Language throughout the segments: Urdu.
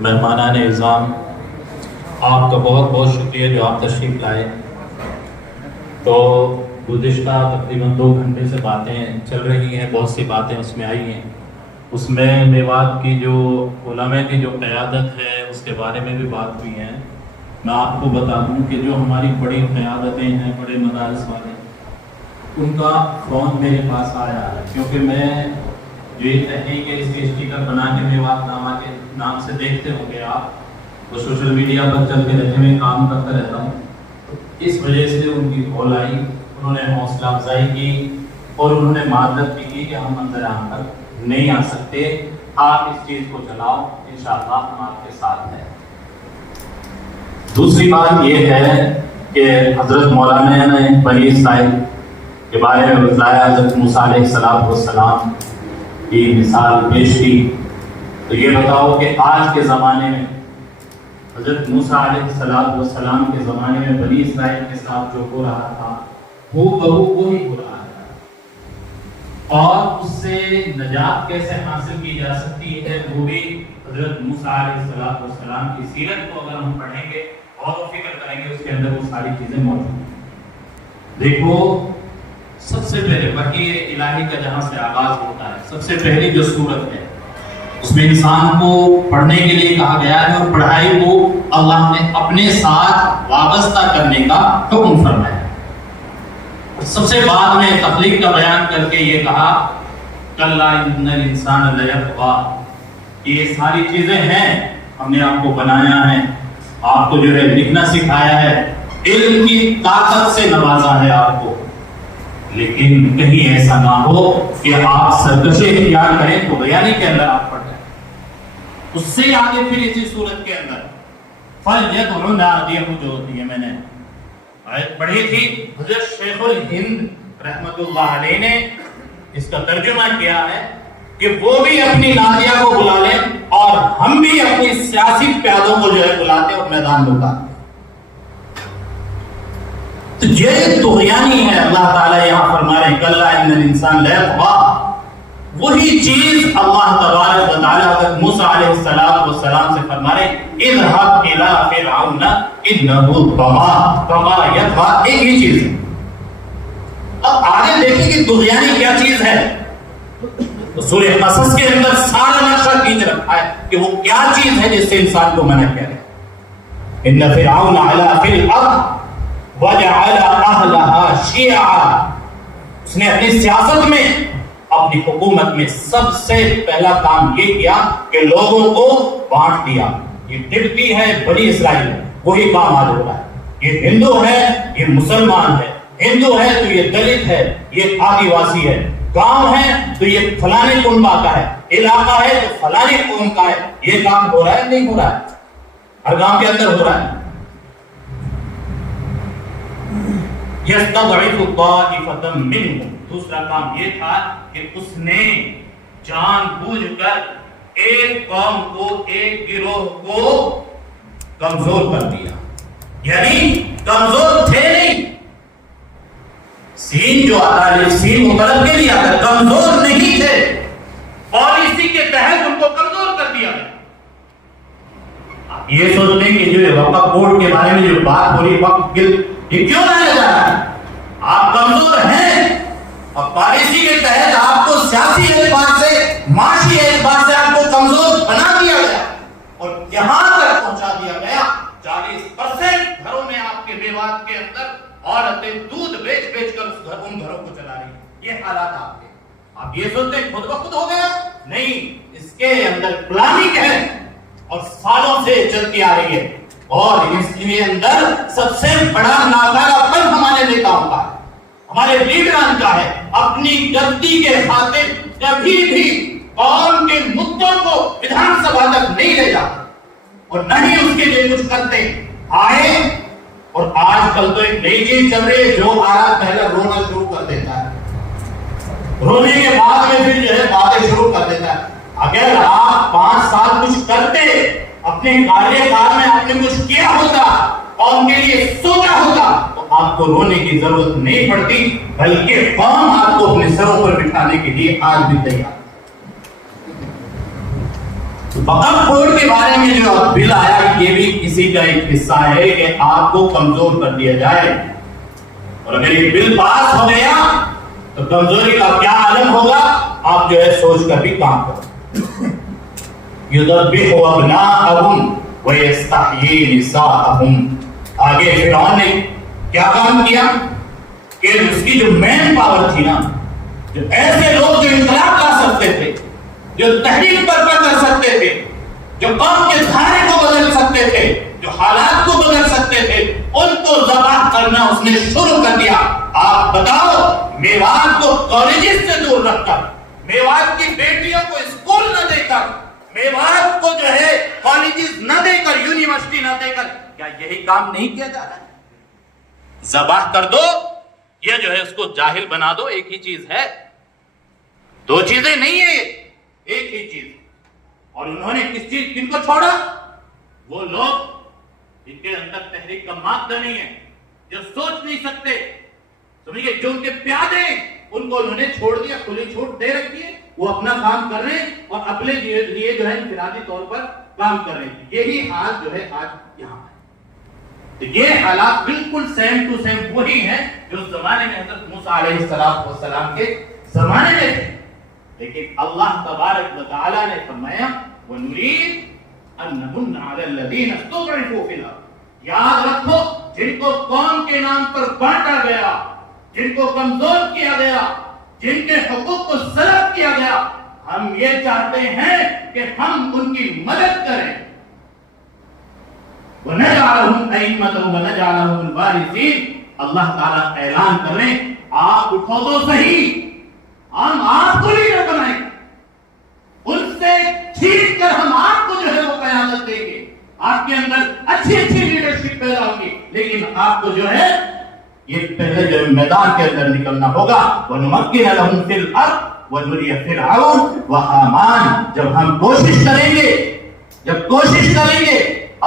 مہمانان اعظام، آپ کا بہت بہت شکریہ جو آپ تشریف لائے۔ تو گزشتہ تقریباً 2 گھنٹے سے باتیں چل رہی ہیں، بہت سی باتیں اس میں آئی ہیں۔ اس میں میوات کی جو علماء کی جو قیادت ہے اس کے بارے میں بھی بات ہوئی ہے۔ میں آپ کو بتا دوں کہ جو ہماری بڑی قیادتیں ہیں، بڑے مدارس والے، ان کا فون میرے پاس آیا ہے، کیونکہ میں یہ تحقیق اس کے اسٹیکر بنا کے میوات نامہ کے نام سے دیکھتے ہوں گے آپ، وہ سوشل میڈیا پر چل کے رہتے میں کام کرتا رہتا ہوں۔ اس وجہ سے ان کی کال آئی، انہوں نے حوصلہ افزائی کی اور انہوں نے معذرت بھی کی کہ ہم منظر عام پر نہیں آ سکتے، آپ اس چیز کو چلاؤ، انشاءاللہ ہم آپ کے ساتھ ہیں۔ دوسری بات یہ ہے کہ حضرت مولانا نے بنی اسرائیل کے بارے میں بتایا، حضرت موسیٰ علیہ السلام کی مثال پیش کی۔ تو یہ بتاؤ کہ آج کے زمانے میں حضرت موسیٰ علیہ السلام کے زمانے میں بنی اسرائیل کے ساتھ جو ہو رہا تھا وہ وہی ہو رہا ہے، اور اس سے نجات کیسے حاصل کی جا سکتی ہے وہ بھی حضرت موسیٰ علیہ السلام کی سیرت کو اگر ہم پڑھیں گے اور فکر کریں گے، اس کے اندر وہ ساری چیزیں موجود ہیں۔ دیکھو، سب سے پہلے وحی الہی کا جہاں سے آغاز ہوتا ہے، سب سے پہلی جو سورت ہے اس میں انسان کو پڑھنے کے لیے کہا گیا ہے، اور پڑھائی کو اللہ نے اپنے ساتھ وابستہ کرنے کا حکم فرمایا۔ سب سے بعد میں تخلیق کا بیان کر کے یہ کہا کلا ان الانسان لیطغی، یہ ساری چیزیں ہیں، ہم نے آپ کو بنایا ہے، آپ کو جو ہے لکھنا سکھایا ہے، علم کی طاقت سے نوازا ہے آپ کو، لیکن کہیں ایسا نہ ہو کہ آپ سرکشی اختیار کریں تو بیانی کے اندر آپ پڑھ جائیں۔ اس سے آگے پھر اسی صورت کے اندر فَلْيَدْعُ نَادِيَهُ جو ہوتی ہے، میں نے آیت پڑھی تھی، حضرت شیخ الہند رحمت اللہ علیہ نے اس کا ترجمہ کیا ہے کہ وہ بھی اپنی نادیہ کو بلا لیں اور ہم بھی اپنی سیاسی پیادوں کو جو ہے بلاتے اور میدان میں اتارتے۔ تو یہ طغیانی ہے، اللہ تعالیٰ یہاں فرما رہے ہیں کلا ان الانسان لیطغی، وہی چیز اللہ تبارک و تعالیٰ حضرت موسیٰ علیہ السلام سے فرما رہے ہیں اذهب الى فرعون انه طغى يطغى، ایک ہی چیز ہے۔ اب آگے دیکھیں کہ طغیانی کیا چیز ہے، تو سورہ قصص کے اندر سارا نقشہ کھینچ رکھا ہے کہ وہ کیا چیز ہے جس سے انسان کو منع کیا ہے۔ ان فرعون علا فی الارض وجعل اہلها شیعا، اس نے اپنی سیاست میں، اپنی حکومت میں سب سے پہلا کام یہ کیا کہ لوگوں کو بانٹ دیا۔ یہ تبتی ہے، بنی اسرائیل ہے، وہی کام آج ہو رہا ہے۔ یہ ہندو ہے، یہ مسلمان ہے، ہندو ہے تو یہ دلت ہے، یہ آدیواسی ہے، گاؤں ہے تو یہ فلانے کنبہ کا ہے، علاقہ ہے تو فلانے قوم کا ہے۔ یہ کام ہو رہا ہے نہیں ہو رہا ہے؟ ہر گاؤں کے اندر ہو رہا ہے۔ یستضعف طائفة منهم، دوسرا کام یہ تھا کہ اس نے جان بوجھ کر ایک قوم کو، ایک گروہ کو کمزور کر دیا، یعنی کمزور تھے نہیں، سین جو آتا ہے سین مطلب کے لیے آتا ہے، کمزور نہیں تھے، پالیسی کے تحت ان کو کمزور کر دیا گیا۔ آپ یہ سوچتے ہیں کہ جو وقف بورڈ کے بارے میں جو بات ہو رہی وقف گل، یہ کیوں لایا جا رہا ہے؟ آپ کمزور ہیں اور پالیسی کے تحت آپ کو سیاسی اعتبار سے، معاشی اعتبار سے آپ کو کمزور بنا دیا گیا، اور یہاں تک پہنچا دیا گیا 40% گھروں میں آپ کے میوات کے اندر عورتیں دودھ بیچ بیچ کر ان گھروں کو چلا رہی ہیں۔ یہ حالات آپ کے، آپ یہ سوچتے ہیں خود بخود ہو گیا؟ نہیں، اس کے اندر پلاننگ ہے اور سالوں سے چلتی آ رہی ہے، اور اس کے اندر سب سے بڑا ناکارہ پن ہمارے نیتاؤں کا ہے، ہمارے لیڈران کا ہے۔ اپنی غلطی کے خاطر کبھی بھی قوم کے مدعوں کو وِدھان سبھا تک نہیں لے جاتے اور نہ ہی اس کے لیے کچھ کرتے آئے۔ اور آج کل تو ایک نئی چیز چل رہی ہے، جو آ رہا پہلے رونا شروع کر دیتا ہے، رونے کے بعد میں پھر جو ہے باتیں شروع کر دیتا ہے۔ اگر آپ 5 سال کچھ کرتے، اپنے کاریہ کال میں آپ نے کچھ کیا ہوتا، قوم کے لیے سوچا ہوتا، تو آپ کو رونے کی ضرورت نہیں پڑتی، بلکہ قوم آپ کو اپنے سروں پر بٹھانے کے لیے آج بھی تیار۔ وقف بورڈ کے بارے میں جو اسی کا ایک حصہ ہے کہ آپ کو کمزور کر دیا جائے، اور اگر یہ بل پاس ہو گیا تو کمزوری کا کیا عالم ہوگا آپ جو ہے سوچ کر بھی کام کرو۔ یذبح ابناءهم ویستحیی نساءهم۔ آگے فرعون نے کیا کام کیا کہ اس کی جو مین پاور تھی نا، جو ایسے لوگ جو انقلاب لا سکتے تھے، جو تحریک برپا کر سکتے تھے، جو قوم کے دھارے کو بدل سکتے تھے، جو حالات کو بدل سکتے تھے، ان کو ذبح کرنا اس نے شروع کر دیا۔ آپ بتاؤ، میوات کو کالجز سے دور رکھ کر، میوات کی بیٹیوں کو اسکول نہ دے کر، میوات کو جو ہے کالجز نہ دے کر، یونیورسٹی نہ دے کر، کیا یہی کام نہیں کیا جا رہا ہے؟ ذبح کر دو، یہ جو ہے اس کو جاہل بنا دو، ایک ہی چیز ہے، دو چیزیں نہیں ہے، ایک ہی چیز۔ اور انہوں نے کس چیز کن کو چھوڑا؟ وہ لوگ جن کے اندر تحریک کا مادہ نہیں ہے، جو سوچ نہیں سکتے، سمجھئے جو ان کے پیادے ہیں، ان کو انہوں نے چھوڑ دیا، کھلی چھوٹ دے رکھی ہے، وہ اپنا کام کر رہے ہیں اور اپنے لیے جو ہے انفرادی طور پر کام کر رہے ہیں۔ یہی حال جو ہے آج یہاں ہے۔ تو یہ حالات بالکل سیم ٹو سیم وہی ہیں جو اس زمانے میں حضرت موسیٰ علیہ السلام کے زمانے میں تھے، لیکن اللہ تبارک و تعالی نے فرمایا وَنُرِيدُ أَن نَّمُنَّ عَلَى الَّذِينَ اسْتُضْعِفُوا فِي الْأَرْضِ۔ یاد رکھو، جن کو قوم کے نام پر بانٹا گیا، جن کو کمزور کیا گیا، جن کے حقوق کو سلب کیا گیا، ہم یہ چاہتے ہیں کہ ہم ان کی مدد کریں۔ وَنَجْعَلَهُمْ أَئِمَّةً وَنَجْعَلَهُمُ الْوَارِثِينَ۔ اللہ تعالیٰ اعلان کر رہے ہیں، آپ اٹھو تو صحیح، ہم آپ کو لیڈر بنائیں گے، ان سے چھین کر ہم آپ کو جو ہے وہ قیادت دیں گے، آپ کے اندر اچھی لیڈرشپ پیدا ہوگی، لیکن آپ کو جو ہے یہ پہلے جو میدان کے اندر نکلنا ہوگا۔ وَنُمَكِّنَ لَهُمْ فِي الْأَرْضِ وَنُرِيَ فِرْعَوْنَ وَحَامَانَ۔ جب ہم کوشش کریں گے،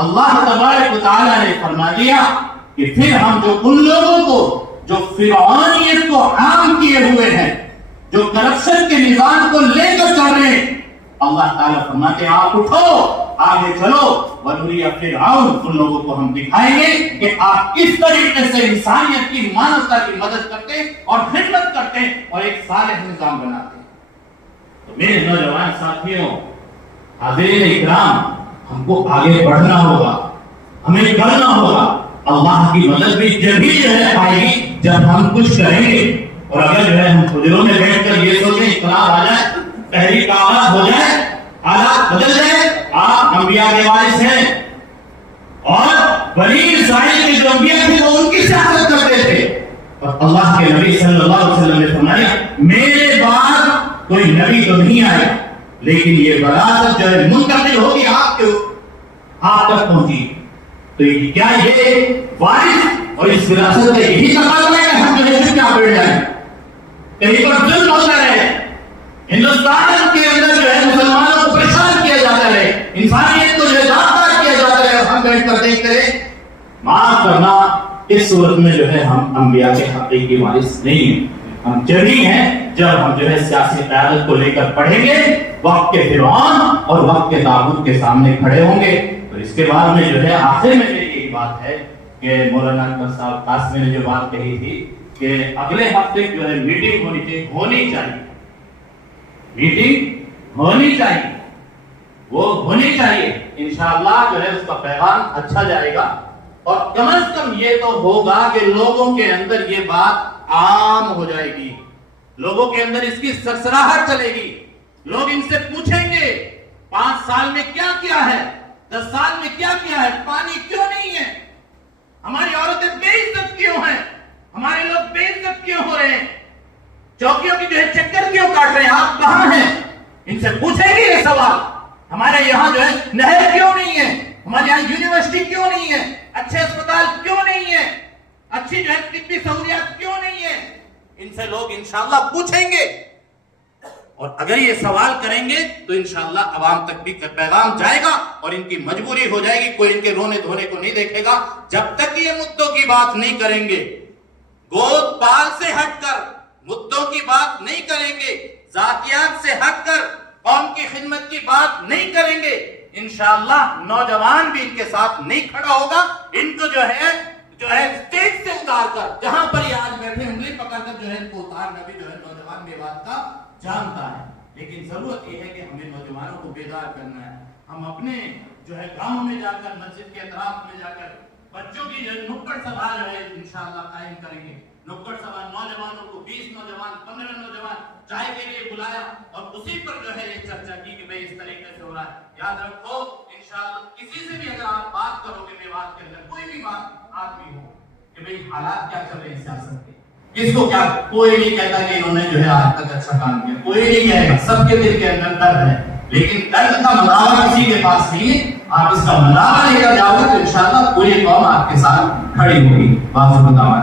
اللہ تبارک و تعالیٰ نے فرما دیا کہ پھر ہم جو ان لوگوں کو جو فرعونیت کو عام کیے ہوئے ہیں، جو کرپشن کے نظام کو لے کر چل رہے ہیں، اللہ تعالیٰ فرماتے ہیں آپ اٹھو، آگے چلو، وَنُرِيَ فِرْعَوْنَ۔ ان لوگوں کو ہم دکھائیں گے کہ آپ کس طریقے سے انسانیت کی، مانوتا کی مدد کرتے اور خدمت کرتے ہیں اور ایک صالح نظام بناتے ہیں۔ تو میرے نوجوان ساتھیوں، حاضرین اکرام، ہم کو آگے بڑھنا ہوگا، ہمیں کرنا ہوگا۔ اللہ کی مدد بھی جبھی جو ہے آئے گی جب ہم کچھ کریں گے، اور اگر جو ہے ہم حجروں میں بیٹھ کر یہ سوچیں انقلاب آ جائے، تحریک کا آغاز ہو جائے، حالات بدل جائے، آپ انبیاء کے وارث ہیں، اور بنی اسرائیل کے جو انبیاء تھے وہ ان کی سیاست کرتے تھے، اور اللہ کے نبی صلی اللہ علیہ وسلم نے فرمایا میرے بعد کوئی نبی تو نہیں آیا، لیکن یہ وراثت جو ہے منتقل ہوگی آپ تک پہنچی۔ تو کیا یہ وارث اور اس وراثت کا یہی تقاضا ہے کہ ہم جو ہے کیا بیٹھ جائیں، کہیں پر ظلم ہوتا رہے، ہندوستان کے اندر جو ہے مسلمانوں کو پریشان کیا جاتا رہے، انسانیت کو جو ہے داغدار کیا جاتا رہے، ہم بیٹھ کر دیکھتے رہے؟ معاف کرنا، اس صورت میں جو ہے ہم انبیاء کے حقیقی وارث نہیں ہیں، ہم جبھی ہیں جب ہم جو ہے سیاسی قیادت کو لے کر پڑھیں گے، وقت کے فرعون اور وقت کے طاغوت کے سامنے کھڑے ہوں گے۔ تو اس کے بعد میں جو ہے آخر میں میری ایک بات ہے کہ مولانا اکبر صاحب قاسمی نے جو بات کہی تھی کہ اگلے ہفتے جو ہے میٹنگ ہونی چاہیے، میٹنگ ہونی چاہیے، وہ ہونی چاہیے، انشاءاللہ جو ہے اس کا پیغام اچھا جائے گا، اور کم از کم یہ تو ہوگا کہ لوگوں کے اندر یہ بات عام ہو جائے گی، لوگوں کے اندر اس کی سرسراہٹ چلے گی، لوگ ان سے پوچھیں گے 5 سال میں کیا کیا ہے، 10 سال میں کیا کیا ہے، پانی کیوں نہیں ہے، ہماری عورتیں بے عزت کیوں ہیں، ہمارے لوگ بے عزت کیوں ہو رہے ہیں، چوکیوں کی جو ہے چکر کیوں کاٹ رہے ہیں، آپ کہاں ہیں؟ ان سے پوچھیں گے یہ سوال۔ ہمارے یہاں جو ہے نہر کیوں نہیں ہے، ہمارے یہاں یونیورسٹی کیوں نہیں ہے، اچھے اسپتال کیوں نہیں ہے، اچھی جو ہے طبی سہولیات کیوں نہیں ہے، ان سے لوگ انشاءاللہ پوچھیں گے، اور اگر یہ سوال کریں گے تو انشاءاللہ عوام تک بھی پیغام جائے گا، اور ان کی مجبوری ہو جائے گی، کوئی ان کے رونے دھونے کو نہیں دیکھے گا جب تک یہ مدعوں کی بات نہیں کریں گے، گود پال سے ہٹ کر مدعوں کی بات نہیں کریں گے، ذاتیات سے ہٹ کر قوم کی خدمت کی بات نہیں کریں گے، انشاءاللہ نوجوان بھی ان کے ساتھ نہیں کھڑا ہوگا، ان کو جو ہے اسٹیج سے اتار کر، جہاں پر یہ آج بیٹھے انگلی پکڑ کر جو ہے ان کو اتارنا بھی جو ہے نوجوان میوات کا جانتا ہے۔ لیکن ضرورت یہ ہے کہ ہمیں نوجوانوں کو بیدار کرنا ہے۔ ہم اپنے جو ہے گاؤں میں جا کر، مسجد کے اطراف میں جا کر بچوں کی نکڑ سبھا جو ہے انشاءاللہ قائم کریں گے۔ نکڑ سبھا نوجوانوں کو 20 نوجوان 15 نوجوان چائے کے لیے بلایا اور اسی پر جو ہے یہ چرچا کی کہ بھئی اس طریقے سے ہو رہا ہے۔ یاد رکھو انشاءاللہ کسی سے بھی اگر آپ بات کرو گے میوات کے اندر، کوئی بھی بات آدمی ہو کہ بھئی حالات کیا چل رہے ہیں سیاست کے، اس کو کیا، کوئی نہیں کہتا کہ انہوں نے جو ہے آج تک اچھا کام کیا، کوئی نہیں کہے گا، سب کے دل کے اندر درد ہے، لیکن درد کا مداوا کسی کے پاس نہیں ہے۔ آپ اس کا مداوا لے کر جاؤ گے تو انشاءاللہ پوری قوم آپ کے ساتھ کھڑی ہوگی۔ واضح بتاوا